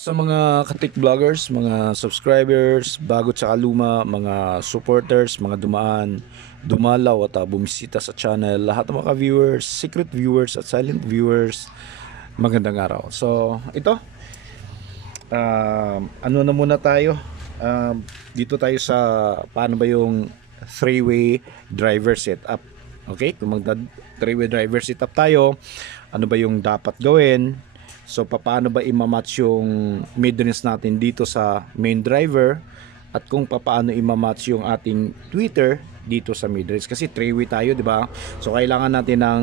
Sa mga katik vloggers, mga subscribers, bago tsaka luma, mga supporters, mga dumaan, dumalaw at bumisita sa channel, lahat ng mga viewers, secret viewers at silent viewers, magandang araw. So, ito, ano na muna tayo? Dito tayo sa paano ba yung three-way driver setup. Okay, kung magda three-way driver setup tayo, ano ba yung dapat gawin? So paano ba i-match yung mid-range natin dito sa main driver at kung paano i-match yung ating tweeter dito sa mid-range kasi three-way tayo, di ba? So kailangan natin ng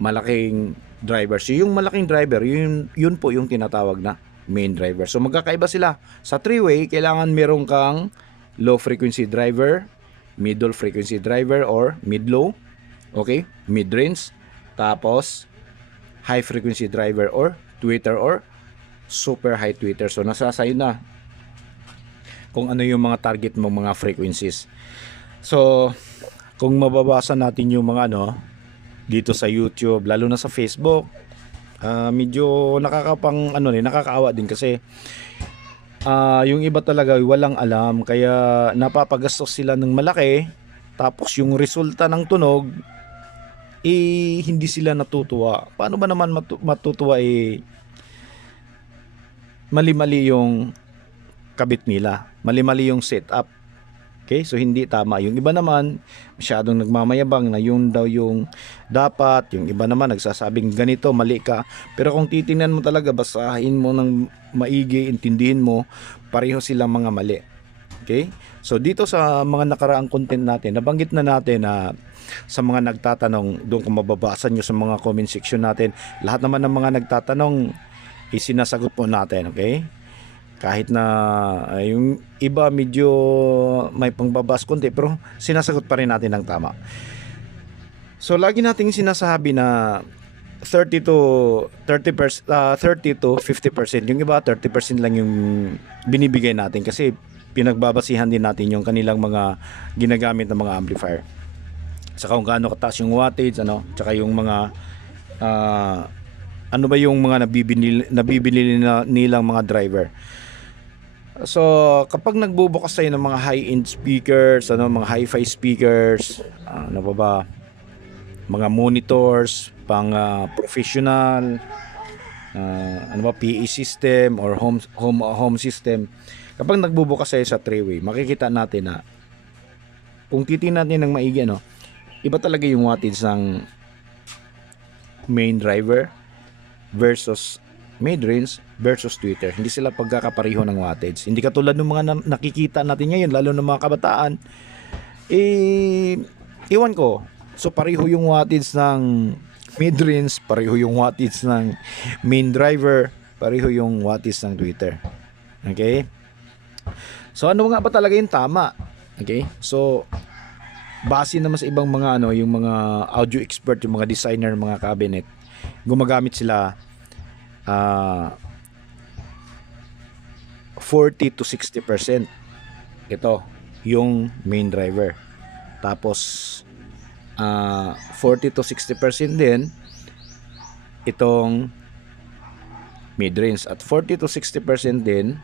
malaking driver. So yung malaking driver, yun po yung tinatawag na main driver. So magkakaiba sila. Sa three-way, kailangan meron kang low frequency driver, middle frequency driver or mid-low, okay? Mid-range, tapos high frequency driver or tweeter or super high tweeter. So nasa sa'yo na kung ano yung mga target mo, mga frequencies. So kung mababasa natin yung mga dito sa YouTube, lalo na sa Facebook, medyo nakakaawa din kasi yung iba talaga walang alam, kaya napapagastos sila ng malaki, tapos yung resulta ng tunog hindi sila natutuwa. Paano ba naman matutuwa mali-mali yung kabit nila, mali-mali yung setup. Okay, so hindi tama. Yung iba naman masyadong nagmamayabang na yun daw yung dapat, yung iba naman nagsasabing ganito, mali ka. Pero kung titingnan mo talaga, basahin mo ng maigi, intindihin mo, pareho silang mga mali. Okay, so dito sa mga nakaraang content natin, nabanggit na natin na sa mga nagtatanong, doon kung mababasa nyo sa mga comment section natin, lahat naman ng mga nagtatanong isinasagot po natin, okay? Kahit na yung iba medyo may pangbabas konti, pero sinasagot pa rin natin ng tama. So lagi nating sinasabi na 30 to 50%. Yung iba 30% lang yung binibigay natin kasi pinagbabasihan din natin yung kanilang mga ginagamit na mga amplifier. Saka kung gaano kataas yung wattage, tsaka yung mga ano ba yung mga nabibili nilang mga driver. So kapag nagbubukas tayo ng mga high-end speakers, mga hi-fi speakers, ano ba, mga monitors pang professional, PA system or home system, kapag nagbubukas tayo sa three-way, makikita natin na kung titingnan natin ng maigi, iba talaga yung wattage ng main driver versus mid-range versus tweeter. Hindi sila pagkakapareho ng wattage. Hindi katulad ng mga nakikita natin ngayon, lalo ng mga kabataan. Iwan ko. So pareho yung wattage ng mid-range, pareho yung wattage ng main driver, pareho yung wattage ng tweeter. Okay? So ano nga ba talaga yung tama? Okay? So base naman sa ibang mga yung mga audio expert, yung mga designer, mga cabinet, gumagamit sila 40 to 60%. Ito yung main driver. Tapos 40 to 60% din itong mid-range at 40 to 60% din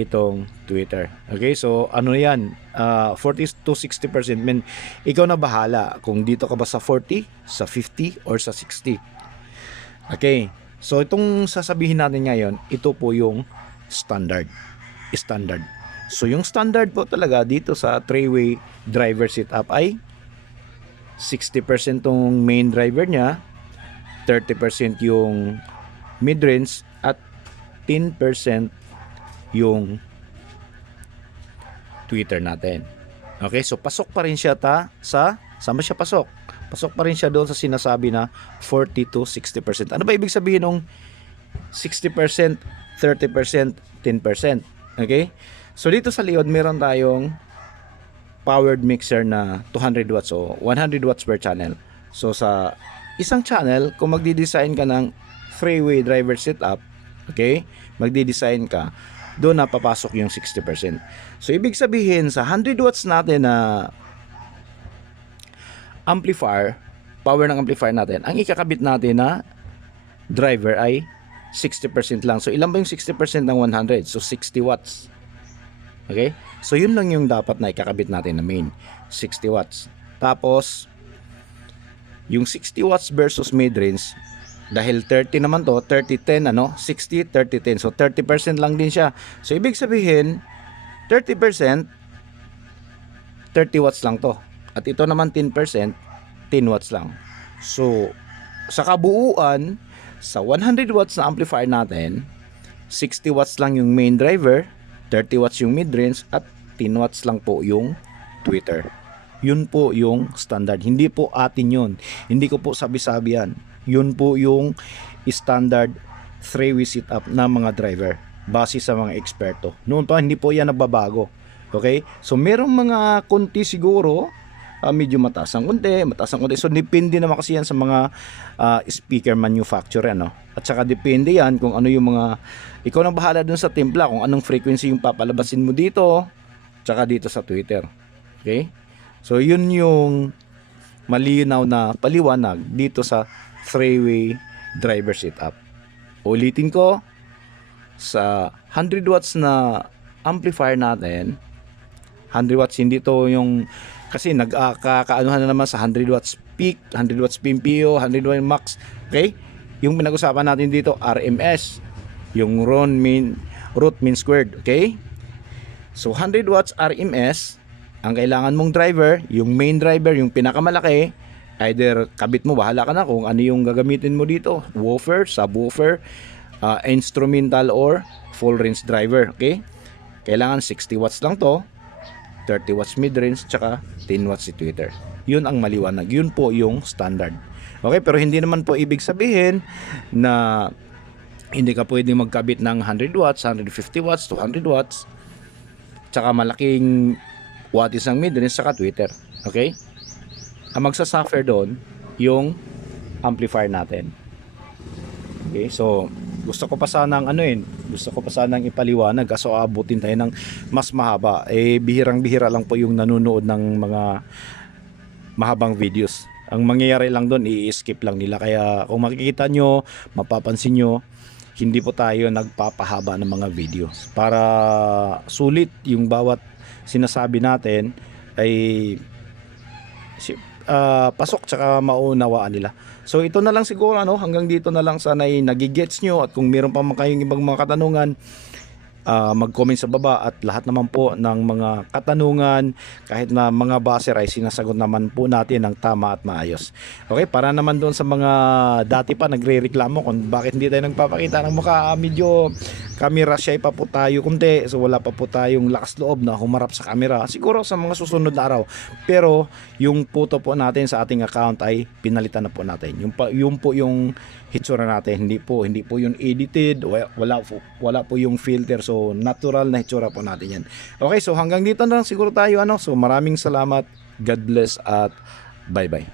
itong tweeter. Okay, so ano yan, 40 to 60%, ikaw na bahala kung dito ka ba sa 40, sa 50 or sa 60. Okay, so itong sasabihin natin ngayon, ito po yung standard. So yung standard po talaga dito sa three-way driver setup ay 60% tong main driver nya, 30% yung mid-range at 10% yung tweeter natin. Okay, so pasok pa rin siya sama siya pasok. Pasok pa rin siya doon sa sinasabi na 40 to 60%. Ano ba ibig sabihin ng 60%, 30%, 10%? Okay? So dito sa likod meron tayong powered mixer na 200 watts o 100 watts per channel. So sa isang channel, kung magdi-design ka ng three-way driver setup, okay? Magdi-design ka, doon na papasok yung 60%. So ibig sabihin sa 100 watts natin na amplifier, power ng amplifier natin, ang ikakabit natin na driver ay 60% lang. So ilan ba yung 60% ng 100? So 60 watts. Okay? So yun lang yung dapat na ikakabit natin na main, 60 watts. Tapos yung 60 watts versus mid-range, dahil 30 naman to, 30-10 ano, 60, 30-10. So 30% lang din siya. So ibig sabihin, 30%, 30 watts lang to. At ito naman 10%, 10 watts lang. So sa kabuuan, sa 100 watts na amplifier natin, 60 watts lang yung main driver, 30 watts yung mid-range, at 10 watts lang po yung tweeter. Yun po yung standard. Hindi po atin yun. Hindi ko po sabi-sabi yan. Yun po yung standard 3-way setup ng mga driver base sa mga eksperto. Noon pa hindi po yan nagbabago. Okay? So merong mga konti siguro, medyo mataas ang konti, mataas ang konti. So depende naman kasi yan sa mga speaker manufacturer, no? At saka depende yan kung ano yung mga, ikaw nang bahala dun sa timpla kung anong frequency yung papalabasin mo dito, tsaka dito sa Twitter. Okay? So yun yung malinaw na paliwanag dito sa 3-way driver setup. Ulitin ko, sa 100 watts na amplifier natin, 100 watts, hindi to yung, kasi nagkakaanuhan na naman sa 100 watts peak, 100 watts PMPO, 100 watts max. Okay? Yung pinag-usapan natin dito, RMS, yung root mean squared. Okay? So 100 watts RMS, ang kailangan mong driver, yung main driver, yung pinakamalaki, either kabit mo, bahala ka na kung ano yung gagamitin mo dito, woofer, subwoofer, instrumental or full range driver. Okay? Kailangan 60 watts lang to, 30 watts mid-range, tsaka 10 watts si tweeter. Yun ang maliwanag. Yun po yung standard. Okay? Pero hindi naman po ibig sabihin na hindi ka pwedeng magkabit ng 100 watts, 150 watts, 200 watts, tsaka malaking wattage ang mid-range, tsaka tweeter. Okay? Ang magsasuffer doon yung amplifier natin. Okay? So gusto ko pa sanang ipaliwanag, kaso abutin tayo ng mas mahaba. Bihirang-bihira lang po yung nanonood ng mga mahabang videos. Ang mangyayari lang doon, i-skip lang nila. Kaya kung makikita nyo, mapapansin nyo, hindi po tayo nagpapahaba ng mga videos. Para sulit yung bawat sinasabi natin ay pasok tsaka maunawaan nila. So ito na lang siguro, hanggang dito na lang, sana ay nagigets nyo, at kung meron pa kayong ibang mga katanungan, mag-comment sa baba, at lahat naman po ng mga katanungan, kahit na mga baser, ay sinasagot naman po natin ng tama at maayos. Okay, para naman doon sa mga dati pa nagre-reklamo kung bakit hindi tayo nagpapakita ng mukha, medyo camera shy pa po tayo kunti, so wala pa po tayong lakas loob na humarap sa camera. Siguro sa mga susunod na araw, pero yung photo po natin sa ating account ay pinalitan na po natin. Yung po yung hitsura natin, hindi po yung edited, wala po yung filter. So natural na hitsura po natin yan. Okay, so hanggang dito na lang siguro tayo, so maraming salamat, God bless, at bye bye.